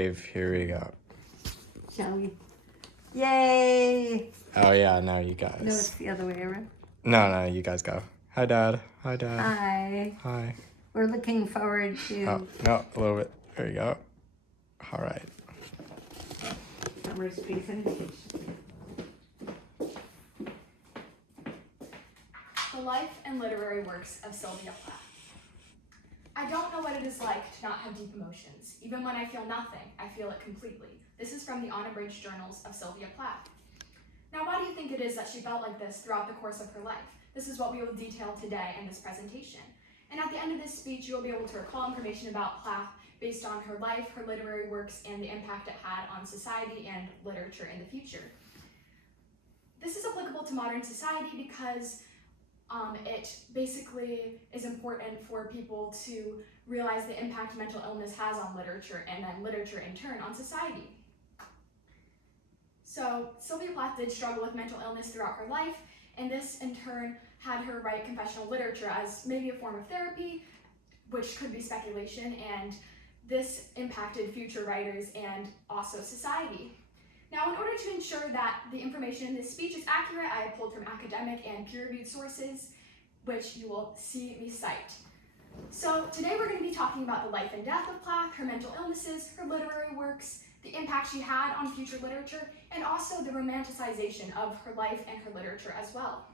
Here we go. Shall we? Yay! Oh yeah, no, you guys. No, it's the other way around. No, you guys go. Hi, Dad. Hi, Dad. Hi. Hi. We're looking forward to Oh, no, a little bit. There you go. All right. summer's presentation. The life and literary works of Sylvia Plath. I don't know what it is like to not have deep emotions. Even when I feel nothing, I feel it completely. This is from the unabridged journals of Sylvia Plath. Now, why do you think it is that she felt like this throughout the course of her life? This is what we will detail today in this presentation. And at the end of this speech, you will be able to recall information about Plath based on her life, her literary works, and the impact it had on society and literature in the future. This is applicable to modern society because it basically is important for people to realize the impact mental illness has on literature and then literature in turn on society. So Sylvia Plath did struggle with mental illness throughout her life, and this in turn had her write confessional literature as maybe a form of therapy, which could be speculation, and this impacted future writers and also society. Now, in order to ensure that the information in this speech is accurate, I have pulled from academic and peer-reviewed sources, which you will see me cite. So today we're going to be talking about the life and death of Plath, her mental illnesses, her literary works, the impact she had on future literature, and also the romanticization of her life and her literature as well.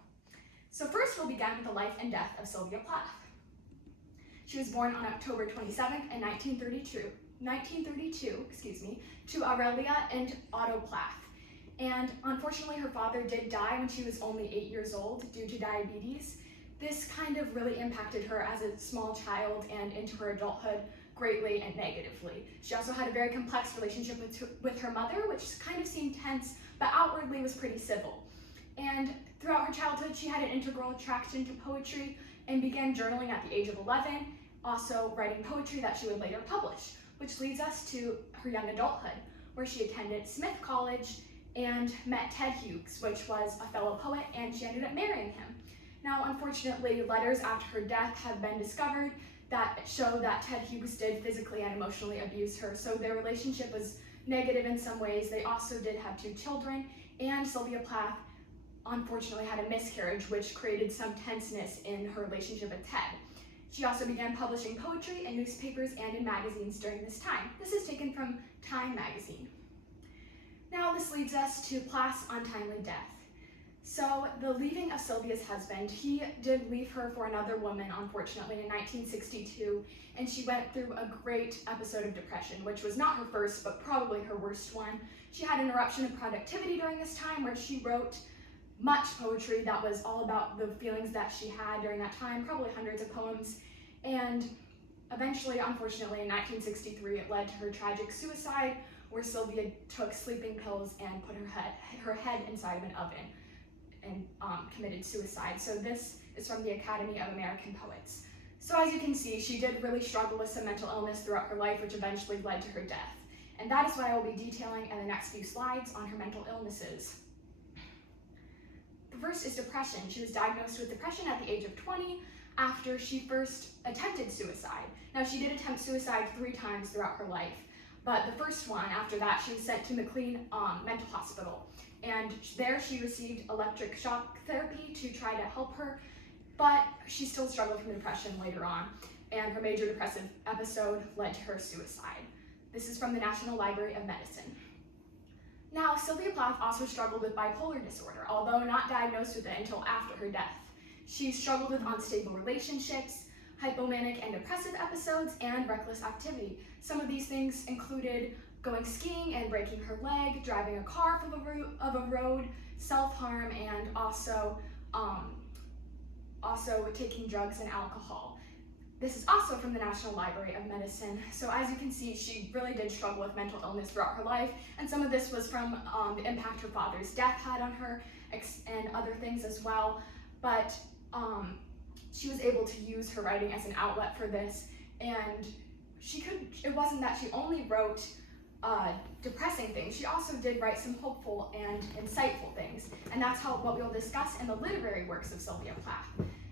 So first we'll begin with the life and death of Sylvia Plath. She was born on October 27th in 1932, to Aurelia and Otto Plath. And unfortunately, her father did die when she was only 8 years old due to diabetes. This kind of really impacted her as a small child and into her adulthood greatly and negatively. She also had a very complex relationship with her mother, which kind of seemed tense, but outwardly was pretty civil. And throughout her childhood, she had an integral attraction to poetry and began journaling at the age of 11, also writing poetry that she would later publish, which leads us to her young adulthood, where she attended Smith College and met Ted Hughes, which was a fellow poet, and she ended up marrying him. Now, unfortunately, letters after her death have been discovered that show that Ted Hughes did physically and emotionally abuse her, so their relationship was negative in some ways. They also did have 2 children, and Sylvia Plath unfortunately had a miscarriage, which created some tenseness in her relationship with Ted. She also began publishing poetry in newspapers and in magazines during this time. This is taken from Time magazine. Now this leads us to Plath's untimely death. So the leaving of Sylvia's husband, he did leave her for another woman, unfortunately, in 1962, and she went through a great episode of depression, which was not her first, but probably her worst one. She had an eruption of productivity during this time where she wrote much poetry that was all about the feelings that she had during that time, probably hundreds of poems, and eventually, unfortunately, in 1963, it led to her tragic suicide, where Sylvia took sleeping pills and put her head inside of an oven and committed suicide. So this is from the Academy of American Poets. So as you can see, she did really struggle with some mental illness throughout her life, which eventually led to her death. And that is what I will be detailing in the next few slides on her mental illnesses. The first is depression. She was diagnosed with depression at the age of 20 after she first attempted suicide. Now, she did attempt suicide 3 times throughout her life, but the first one, after that, she was sent to McLean Mental Hospital. And there she received electric shock therapy to try to help her, but she still struggled from depression later on, and her major depressive episode led to her suicide. This is from the National Library of Medicine. Now, Sylvia Plath also struggled with bipolar disorder, although not diagnosed with it until after her death. She struggled with unstable relationships, hypomanic and depressive episodes, and reckless activity. Some of these things included going skiing and breaking her leg, driving a car from a road, self-harm, and also taking drugs and alcohol. This is also from the National Library of Medicine. So as you can see, she really did struggle with mental illness throughout her life, and some of this was from the impact her father's death had on her and other things as well. But she was able to use her writing as an outlet for this, and it wasn't that she only wrote depressing things. She also did write some hopeful and insightful things, and that's what we'll discuss in the literary works of Sylvia Plath.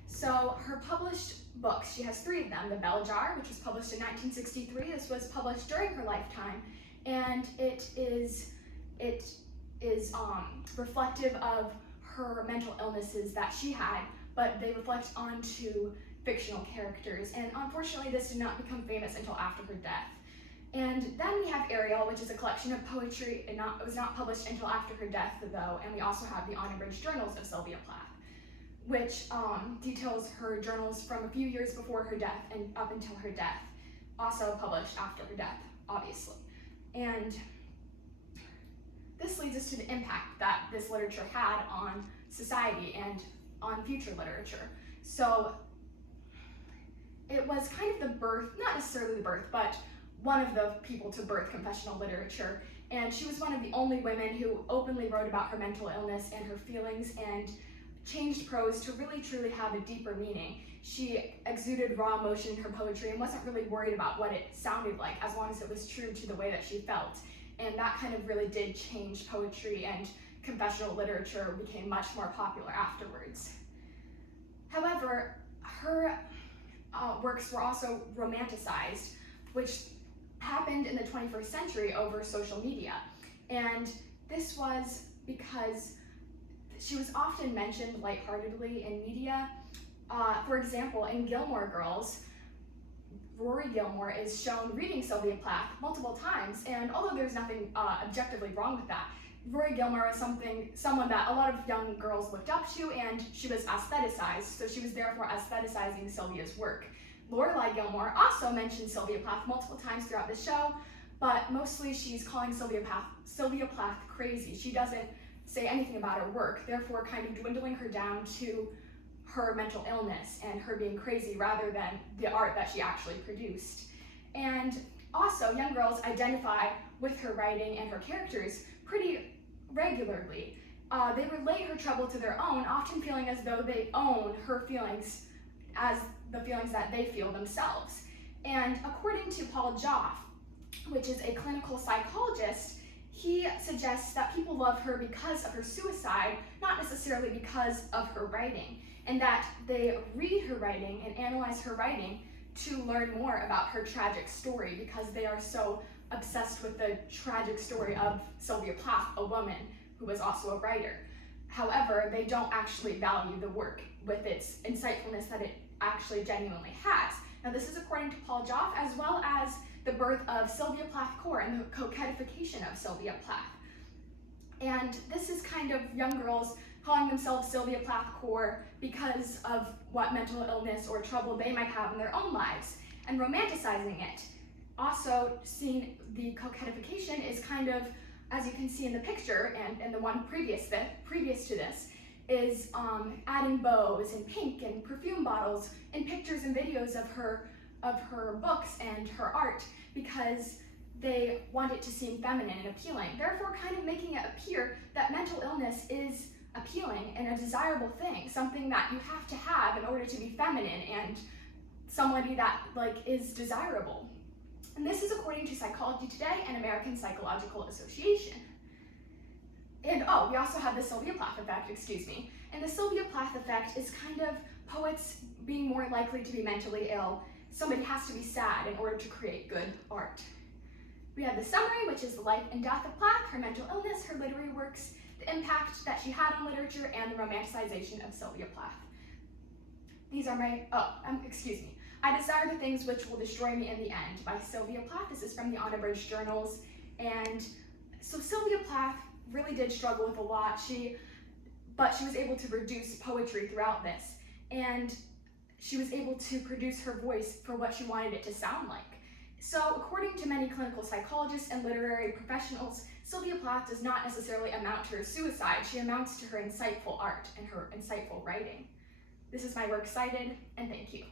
So her published books, she has 3 of them. The Bell Jar, which was published in 1963. This was published during her lifetime, and it is reflective of her mental illnesses that she had, but they reflect onto fictional characters. And unfortunately, this did not become famous until after her death. And then we have Ariel, which is a collection of poetry. It was not published until after her death, though. And we also have the unabridged journals of Sylvia Plath, which details her journals from a few years before her death and up until her death, also published after her death, obviously. And this leads us to the impact that this literature had on society and on future literature. So it was kind of the birth, not necessarily the birth, but one of the people to birth confessional literature. And she was one of the only women who openly wrote about her mental illness and her feelings and changed prose to really truly have a deeper meaning. She exuded raw emotion in her poetry and wasn't really worried about what it sounded like as long as it was true to the way that she felt. And that kind of really did change poetry, and confessional literature became much more popular afterwards. However, her works were also romanticized, which happened in the 21st century over social media. And this was because she was often mentioned lightheartedly in media. For example, in Gilmore Girls, Rory Gilmore is shown reading Sylvia Plath multiple times, and although there's nothing objectively wrong with that, Rory Gilmore was someone that a lot of young girls looked up to, and she was aestheticized, so she was therefore aestheticizing Sylvia's work. Lorelai Gilmore also mentioned Sylvia Plath multiple times throughout the show, but mostly she's calling Sylvia Plath crazy. She doesn't say anything about her work, therefore kind of dwindling her down to her mental illness and her being crazy rather than the art that she actually produced. And also, young girls identify with her writing and her characters pretty regularly. They relate her trouble to their own, often feeling as though they own her feelings as the feelings that they feel themselves. And according to Paul Joff, which is a clinical psychologist, he suggests that people love her because of her suicide, not necessarily because of her writing, and that they read her writing and analyze her writing to learn more about her tragic story because they are so obsessed with the tragic story of Sylvia Plath, a woman who was also a writer. However, they don't actually value the work with its insightfulness that it actually genuinely has. Now, this is according to Paul Joff, as well as the birth of Sylvia Plath Core and the co-codification of Sylvia Plath. And this is kind of young girls calling themselves Sylvia Plath Core because of what mental illness or trouble they might have in their own lives, and romanticizing it. Also, seeing the co-codification is kind of, as you can see in the picture, and the one previous to this, is adding bows and pink and perfume bottles in pictures and videos of her books and her art because they want it to seem feminine and appealing, therefore kind of making it appear that mental illness is appealing and a desirable thing, something that you have to have in order to be feminine and somebody that is desirable. And this is according to Psychology Today and American Psychological Association. And we also have the Sylvia Plath effect, And the Sylvia Plath effect is kind of poets being more likely to be mentally ill. Somebody has to be sad in order to create good art. We have the summary, which is the life and death of Plath, her mental illness, her literary works, the impact that she had on literature, and the romanticization of Sylvia Plath. These are my, I Desire the Things Which Will Destroy Me in the End by Sylvia Plath. This is from the unabridged journals. And so Sylvia Plath really did struggle with a lot, but she was able to produce poetry throughout this. And she was able to produce her voice for what she wanted it to sound like. So according to many clinical psychologists and literary professionals, Sylvia Plath does not necessarily amount to her suicide. She amounts to her insightful art and her insightful writing. This is my works cited, and thank you.